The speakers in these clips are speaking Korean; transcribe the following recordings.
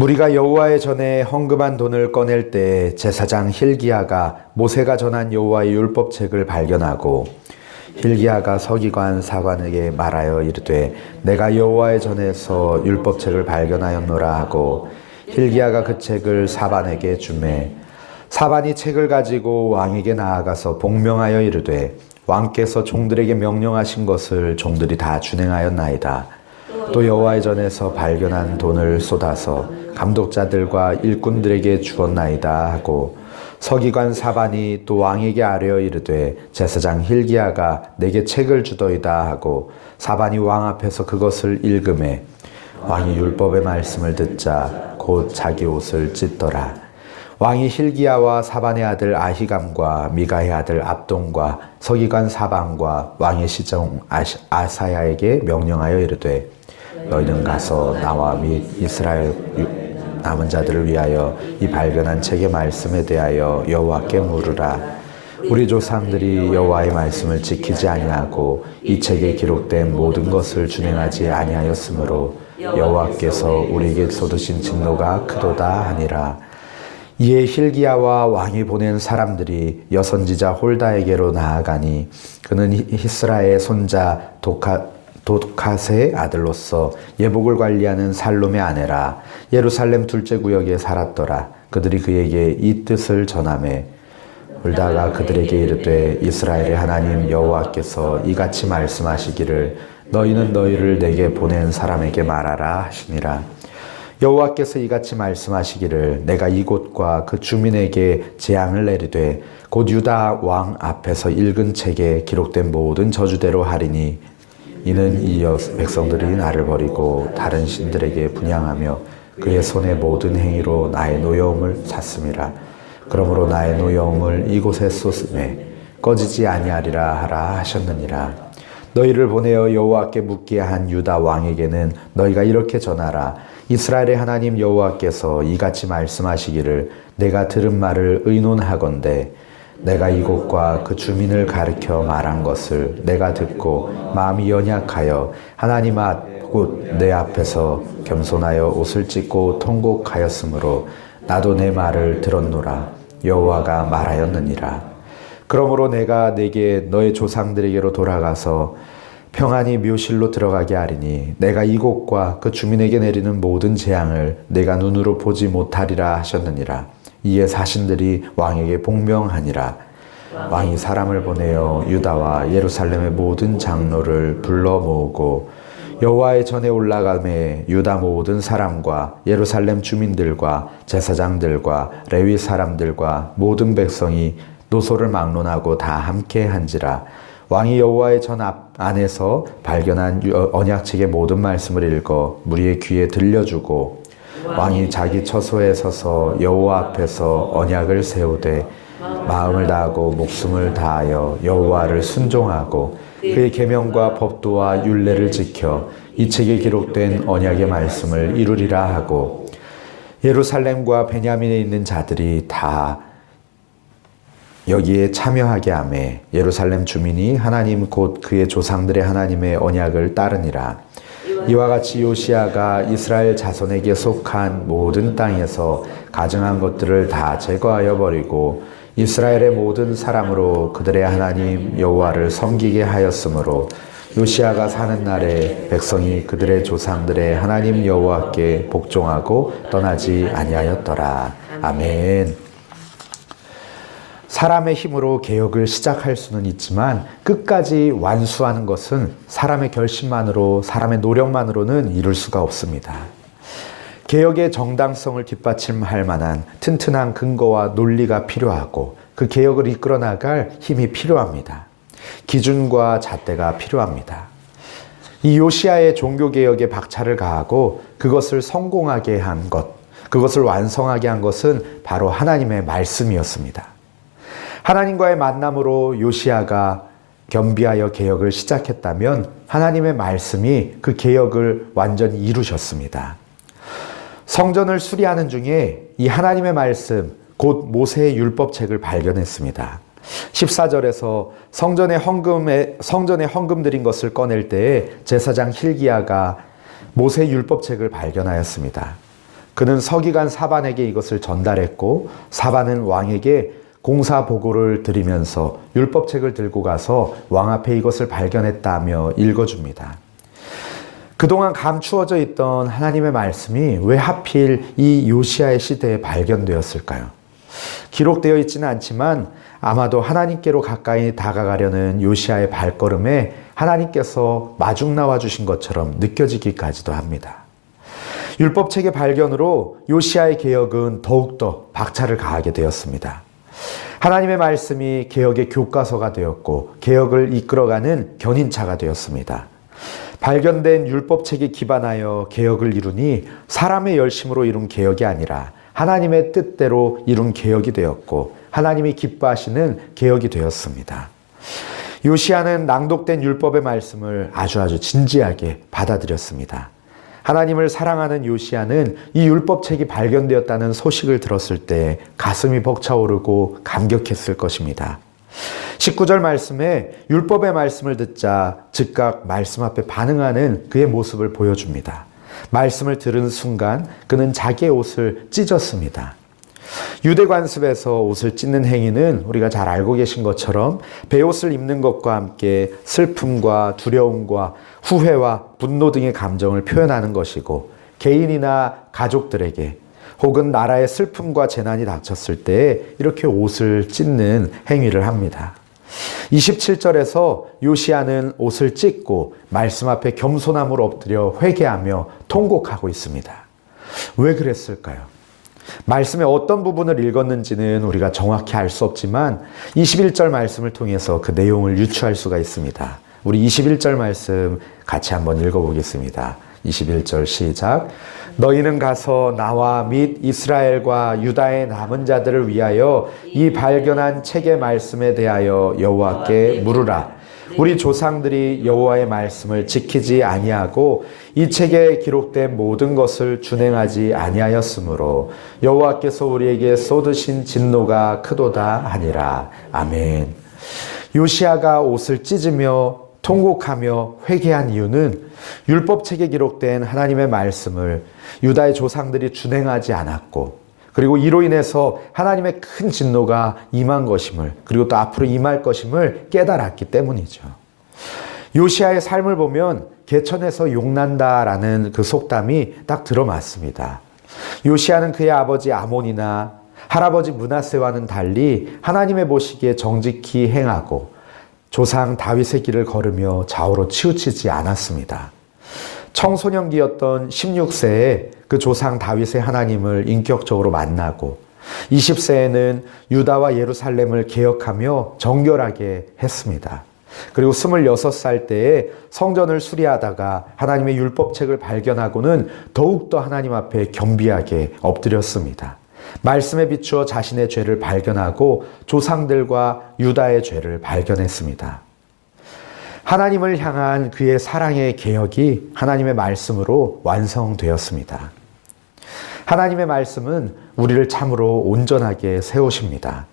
무리가 여호와의 전에 헌금한 돈을 꺼낼 때 제사장 hil기야가 모세가 전한 여호와의 율법책을 발견하고 hil기야가 서기관 사관에게 말하여 이르되 내가 여호와의 전에서 율법책을 발견하였노라 하고 hil기야가 그 책을 사반에게 주매 사반이 책을 가지고 왕에게 나아가서 복명하여 이르되 왕께서 종들에게 명령하신 것을 종들이 다 준행하였나이다. 또 여호와의 전에서 발견한 돈을 쏟아서 감독자들과 일꾼들에게 주었나이다 하고 서기관 사반이 또 왕에게 아뢰어 이르되 제사장 hil기야가 내게 책을 주더이다 하고 사반이 왕 앞에서 그것을 읽음에 왕이 율법의 말씀을 듣자 곧 자기 옷을 찢더라. 왕이 hil기야와 사반의 아들 아히감과 미가의 아들 압돈과 서기관 사반과 왕의 시종 아사야에게 명령하여 이르되 너희는 가서 나와 및 이스라엘 남은 자들을 위하여 이 발견한 책의 말씀에 대하여 여호와께 물으라. 우리 조상들이 여호와의 말씀을 지키지 아니하고 이 책에 기록된 모든 것을 준행하지 아니하였으므로 여호와께서 우리에게 쏟으신 진노가 크도다 하니라. 이에 hil기야와 왕이 보낸 사람들이 여선지자 홀다에게로 나아가니 그는 히스라의 손자 도카스의 아들로서 예복을 관리하는 살롬의 아내라. 예루살렘 둘째 구역에 살았더라. 그들이 그에게 이 뜻을 전하매 홀다가 그들에게 이르되 이스라엘의 하나님 여호와께서 이같이 말씀하시기를 너희는 너희를 내게 보낸 사람에게 말하라 하시니라. 여호와께서 이같이 말씀하시기를 내가 이곳과 그 주민에게 재앙을 내리되 곧 유다 왕 앞에서 읽은 책에 기록된 모든 저주대로 하리니 이는 이 백성들이 나를 버리고 다른 신들에게 분향하며 그의 손의 모든 행위로 나의 노여움을 샀음이라. 그러므로 나의 노여움을 이곳에 쏟음에 꺼지지 아니하리라 하라 하셨느니라. 너희를 보내어 여호와께 묻게 한 유다 왕에게는 너희가 이렇게 전하라. 이스라엘의 하나님 여호와께서 이같이 말씀하시기를 내가 들은 말을 의논하건대 내가 이곳과 그 주민을 가르쳐 말한 것을 내가 듣고 마음이 연약하여 하나님 곧 내 앞에서 겸손하여 옷을 찢고 통곡하였으므로 나도 내 말을 들었노라. 여호와가 말하였느니라. 그러므로 내가 네게 너의 조상들에게로 돌아가서 평안히 묘실로 들어가게 하리니 내가 이곳과 그 주민에게 내리는 모든 재앙을 내가 눈으로 보지 못하리라 하셨느니라. 이에 사신들이 왕에게 복명하니라. 왕이 사람을 보내어 유다와 예루살렘의 모든 장로를 불러 모으고 여호와의 전에 올라가매 유다 모든 사람과 예루살렘 주민들과 제사장들과 레위 사람들과 모든 백성이 노소를 막론하고 다 함께 한지라. 왕이 여호와의 전 안에서 발견한 언약책의 모든 말씀을 읽어 무리의 귀에 들려주고 왕이 자기 처소에 서서 여호와 앞에서 언약을 세우되 마음을 다하고 목숨을 다하여 여호와를 순종하고 그의 계명과 법도와 율례를 지켜 이 책에 기록된 언약의 말씀을 이루리라 하고 예루살렘과 베냐민에 있는 자들이 다 여기에 참여하게 하매 예루살렘 주민이 하나님 곧 그의 조상들의 하나님의 언약을 따르니라. 이와 같이 요시야가 이스라엘 자손에게 속한 모든 땅에서 가증한 것들을 다 제거하여 버리고 이스라엘의 모든 사람으로 그들의 하나님 여호와를 섬기게 하였으므로 요시야가 사는 날에 백성이 그들의 조상들의 하나님 여호와께 복종하고 떠나지 아니하였더라. 아멘. 사람의 힘으로 개혁을 시작할 수는 있지만 끝까지 완수하는 것은 사람의 결심만으로, 사람의 노력만으로는 이룰 수가 없습니다. 개혁의 정당성을 뒷받침할 만한 튼튼한 근거와 논리가 필요하고 그 개혁을 이끌어 나갈 힘이 필요합니다. 기준과 잣대가 필요합니다. 이 요시야의 종교개혁에 박차를 가하고 그것을 성공하게 한 것, 그것을 완성하게 한 것은 바로 하나님의 말씀이었습니다. 하나님과의 만남으로 요시야가 겸비하여 개혁을 시작했다면 하나님의 말씀이 그 개혁을 완전히 이루셨습니다. 성전을 수리하는 중에 이 하나님의 말씀, 곧 모세의 율법책을 발견했습니다. 14절에서 성전에 헌금 드린 것을 꺼낼 때에 제사장 hil기야가 모세 율법책을 발견하였습니다. 그는 서기관 사반에게 이것을 전달했고 사반은 왕에게 공사 보고를 드리면서 율법책을 들고 가서 왕 앞에 이것을 발견했다며 읽어줍니다. 그동안 감추어져 있던 하나님의 말씀이 왜 하필 이 요시야의 시대에 발견되었을까요? 기록되어 있지는 않지만 아마도 하나님께로 가까이 다가가려는 요시야의 발걸음에 하나님께서 마중 나와 주신 것처럼 느껴지기까지도 합니다. 율법책의 발견으로 요시야의 개혁은 더욱더 박차를 가하게 되었습니다. 하나님의 말씀이 개혁의 교과서가 되었고 개혁을 이끌어가는 견인차가 되었습니다. 발견된 율법책에 기반하여 개혁을 이루니 사람의 열심으로 이룬 개혁이 아니라 하나님의 뜻대로 이룬 개혁이 되었고 하나님이 기뻐하시는 개혁이 되었습니다. 요시야는 낭독된 율법의 말씀을 아주 진지하게 받아들였습니다. 하나님을 사랑하는 요시야는 이 율법책이 발견되었다는 소식을 들었을 때 가슴이 벅차오르고 감격했을 것입니다. 19절 말씀에 율법의 말씀을 듣자 즉각 말씀 앞에 반응하는 그의 모습을 보여줍니다. 말씀을 들은 순간 그는 자기의 옷을 찢었습니다. 유대 관습에서 옷을 찢는 행위는 우리가 잘 알고 계신 것처럼 베옷을 입는 것과 함께 슬픔과 두려움과 후회와 분노 등의 감정을 표현하는 것이고 개인이나 가족들에게 혹은 나라의 슬픔과 재난이 닥쳤을 때 이렇게 옷을 찢는 행위를 합니다. 27절에서 요시야는 옷을 찢고 말씀 앞에 겸손함으로 엎드려 회개하며 통곡하고 있습니다. 왜 그랬을까요? 말씀의 어떤 부분을 읽었는지는 우리가 정확히 알 수 없지만 21절 말씀을 통해서 그 내용을 유추할 수가 있습니다. 우리 21절 말씀 같이 한번 읽어보겠습니다. 21절 시작. 너희는 가서 나와 및 이스라엘과 유다의 남은 자들을 위하여 이 발견한 책의 말씀에 대하여 여호와께 물으라. 우리 조상들이 여호와의 말씀을 지키지 아니하고 이 책에 기록된 모든 것을 준행하지 아니하였으므로 여호와께서 우리에게 쏟으신 진노가 크도다 하니라. 아멘. 요시야가 옷을 찢으며 통곡하며 회개한 이유는 율법책에 기록된 하나님의 말씀을 유다의 조상들이 준행하지 않았고 그리고 이로 인해서 하나님의 큰 진노가 임한 것임을 그리고 또 앞으로 임할 것임을 깨달았기 때문이죠. 요시야의 삶을 보면 개천에서 용난다라는 그 속담이 딱 들어맞습니다. 요시야는 그의 아버지 아몬이나 할아버지 므낫세와는 달리 하나님의 보시기에 정직히 행하고 조상 다윗의 길을 걸으며 좌우로 치우치지 않았습니다. 청소년기였던 16세에 그 조상 다윗의 하나님을 인격적으로 만나고 20세에는 유다와 예루살렘을 개혁하며 정결하게 했습니다. 그리고 26살 때에 성전을 수리하다가 하나님의 율법책을 발견하고는 더욱더 하나님 앞에 겸비하게 엎드렸습니다. 말씀에 비추어 자신의 죄를 발견하고 조상들과 유다의 죄를 발견했습니다. 하나님을 향한 그의 사랑의 개혁이 하나님의 말씀으로 완성되었습니다. 하나님의 말씀은 우리를 참으로 온전하게 세우십니다.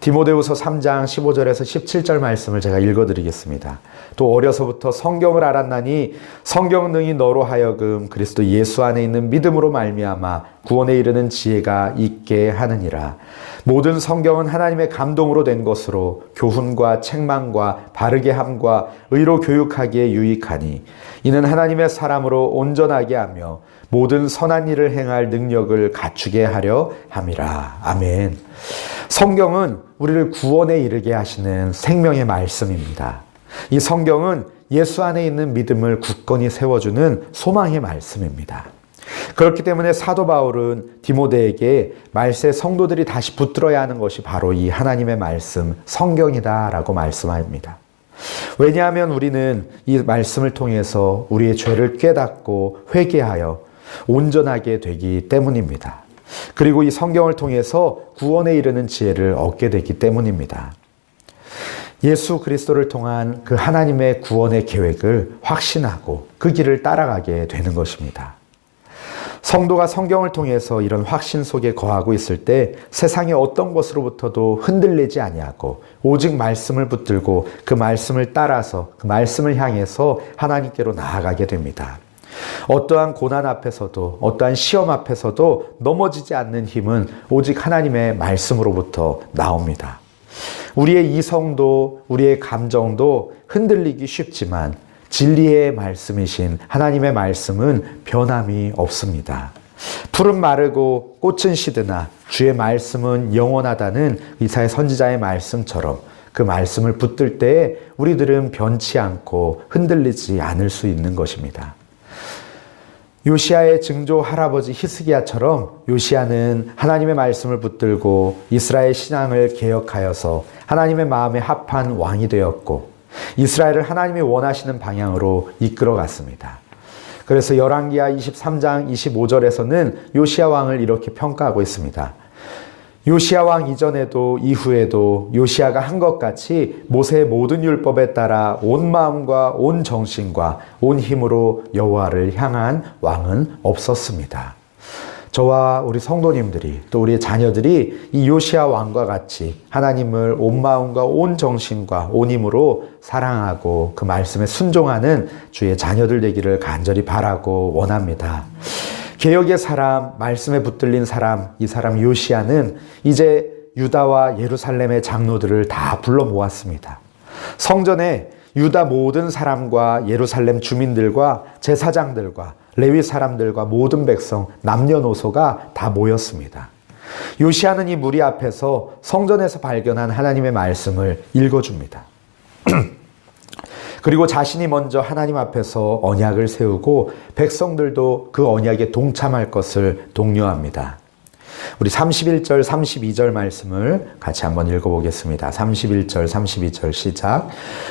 디모데후서 3장 15절에서 17절 말씀을 제가 읽어드리겠습니다. 또 어려서부터 성경을 알았나니 성경 능히 너로 하여금 그리스도 예수 안에 있는 믿음으로 말미암아 구원에 이르는 지혜가 있게 하느니라. 모든 성경은 하나님의 감동으로 된 것으로 교훈과 책망과 바르게 함과 의로 교육하기에 유익하니 이는 하나님의 사람으로 온전하게 하며 모든 선한 일을 행할 능력을 갖추게 하려 함이라. 아멘. 성경은 우리를 구원에 이르게 하시는 생명의 말씀입니다. 이 성경은 예수 안에 있는 믿음을 굳건히 세워주는 소망의 말씀입니다. 그렇기 때문에 사도 바울은 디모데에게 말세 성도들이 다시 붙들어야 하는 것이 바로 이 하나님의 말씀, 성경이다라고 말씀합니다. 왜냐하면 우리는 이 말씀을 통해서 우리의 죄를 깨닫고 회개하여 온전하게 되기 때문입니다. 그리고 이 성경을 통해서 구원에 이르는 지혜를 얻게 되기 때문입니다. 예수 그리스도를 통한 그 하나님의 구원의 계획을 확신하고 그 길을 따라가게 되는 것입니다. 성도가 성경을 통해서 이런 확신 속에 거하고 있을 때 세상의 어떤 것으로부터도 흔들리지 아니하고 오직 말씀을 붙들고 그 말씀을 따라서 그 말씀을 향해서 하나님께로 나아가게 됩니다. 어떠한 고난 앞에서도 어떠한 시험 앞에서도 넘어지지 않는 힘은 오직 하나님의 말씀으로부터 나옵니다. 우리의 이성도 우리의 감정도 흔들리기 쉽지만 진리의 말씀이신 하나님의 말씀은 변함이 없습니다. 풀은 마르고 꽃은 시드나 주의 말씀은 영원하다는 이사야 선지자의 말씀처럼 그 말씀을 붙들 때에 우리들은 변치 않고 흔들리지 않을 수 있는 것입니다. 요시야의 증조 할아버지 히스기야처럼 요시야는 하나님의 말씀을 붙들고 이스라엘 신앙을 개혁하여서 하나님의 마음에 합한 왕이 되었고 이스라엘을 하나님이 원하시는 방향으로 이끌어갔습니다. 그래서 열왕기하 23장 25절에서는 요시야 왕을 이렇게 평가하고 있습니다. 요시야 왕 이전에도 이후에도 요시야가 한 것 같이 모세의 모든 율법에 따라 온 마음과 온 정신과 온 힘으로 여호와를 향한 왕은 없었습니다. 저와 우리 성도님들이 또 우리의 자녀들이 이 요시야 왕과 같이 하나님을 온 마음과 온 정신과 온 힘으로 사랑하고 그 말씀에 순종하는 주의 자녀들 되기를 간절히 바라고 원합니다. 개혁의 사람, 말씀에 붙들린 사람, 이 사람 요시야는 이제 유다와 예루살렘의 장로들을 다 불러 모았습니다. 성전에 유다 모든 사람과 예루살렘 주민들과 제사장들과 레위 사람들과 모든 백성, 남녀노소가 다 모였습니다. 요시야는 이 무리 앞에서 성전에서 발견한 하나님의 말씀을 읽어줍니다. 그리고 자신이 먼저 하나님 앞에서 언약을 세우고 백성들도 그 언약에 동참할 것을 독려합니다. 우리 31절, 32절 말씀을 같이 한번 읽어보겠습니다. 31절, 32절 시작.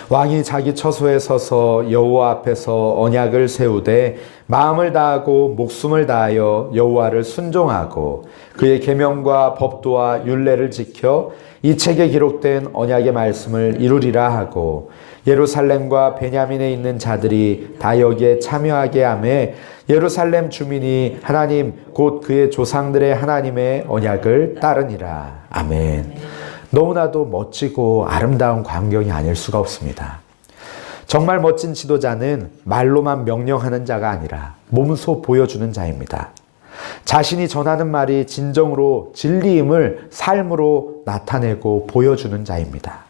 왕이 자기 처소에 서서 여호와 앞에서 언약을 세우되 마음을 다하고 목숨을 다하여 여호와를 순종하고 그의 계명과 법도와 율례를 지켜 이 책에 기록된 언약의 말씀을 이루리라 하고 예루살렘과 베냐민에 있는 자들이 다 여기에 참여하게 하매 예루살렘 주민이 하나님 곧 그의 조상들의 하나님의 언약을 따르니라. 아멘. 너무나도 멋지고 아름다운 광경이 아닐 수가 없습니다. 정말 멋진 지도자는 말로만 명령하는 자가 아니라 몸소 보여주는 자입니다. 자신이 전하는 말이 진정으로 진리임을 삶으로 나타내고 보여주는 자입니다.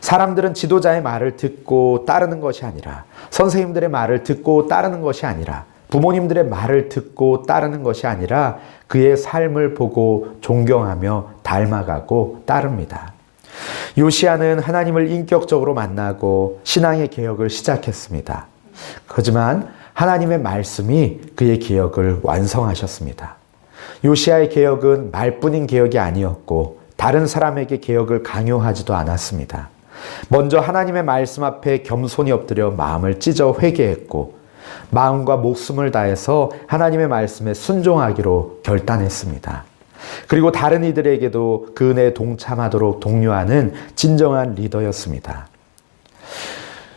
사람들은 지도자의 말을 듣고 따르는 것이 아니라 선생님들의 말을 듣고 따르는 것이 아니라 부모님들의 말을 듣고 따르는 것이 아니라 그의 삶을 보고 존경하며 닮아가고 따릅니다. 요시야는 하나님을 인격적으로 만나고 신앙의 개혁을 시작했습니다. 하지만 하나님의 말씀이 그의 개혁을 완성하셨습니다. 요시야의 개혁은 말뿐인 개혁이 아니었고 다른 사람에게 개혁을 강요하지도 않았습니다. 먼저 하나님의 말씀 앞에 겸손히 엎드려 마음을 찢어 회개했고 마음과 목숨을 다해서 하나님의 말씀에 순종하기로 결단했습니다. 그리고 다른 이들에게도 그 은혜에 동참하도록 독려하는 진정한 리더였습니다.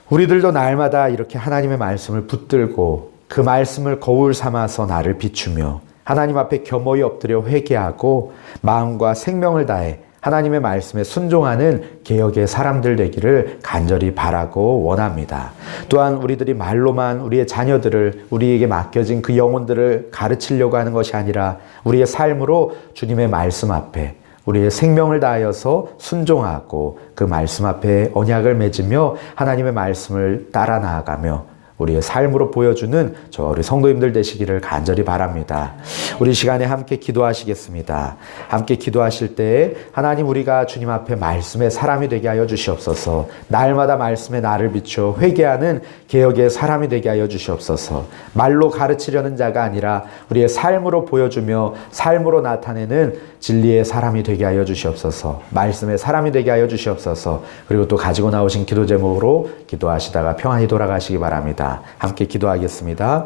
우리들도 날마다 이렇게 하나님의 말씀을 붙들고 그 말씀을 거울 삼아서 나를 비추며 하나님 앞에 겸허히 엎드려 회개하고 마음과 생명을 다해 하나님의 말씀에 순종하는 개혁의 사람들 되기를 간절히 바라고 원합니다. 또한 우리들이 말로만 우리의 자녀들을 우리에게 맡겨진 그 영혼들을 가르치려고 하는 것이 아니라 우리의 삶으로 주님의 말씀 앞에 우리의 생명을 다하여서 순종하고 그 말씀 앞에 언약을 맺으며 하나님의 말씀을 따라 나아가며 우리의 삶으로 보여주는 저 우리 성도님들 되시기를 간절히 바랍니다. 우리 시간에 함께 기도하시겠습니다. 함께 기도하실 때 하나님 우리가 주님 앞에 말씀의 사람이 되게 하여 주시옵소서. 날마다 말씀에 나를 비추어 회개하는 개혁의 사람이 되게 하여 주시옵소서. 말로 가르치려는 자가 아니라 우리의 삶으로 보여주며 삶으로 나타내는 진리의 사람이 되게 하여 주시옵소서. 말씀의 사람이 되게 하여 주시옵소서. 그리고 또 가지고 나오신 기도 제목으로 기도하시다가 평안히 돌아가시기 바랍니다. 함께 기도하겠습니다.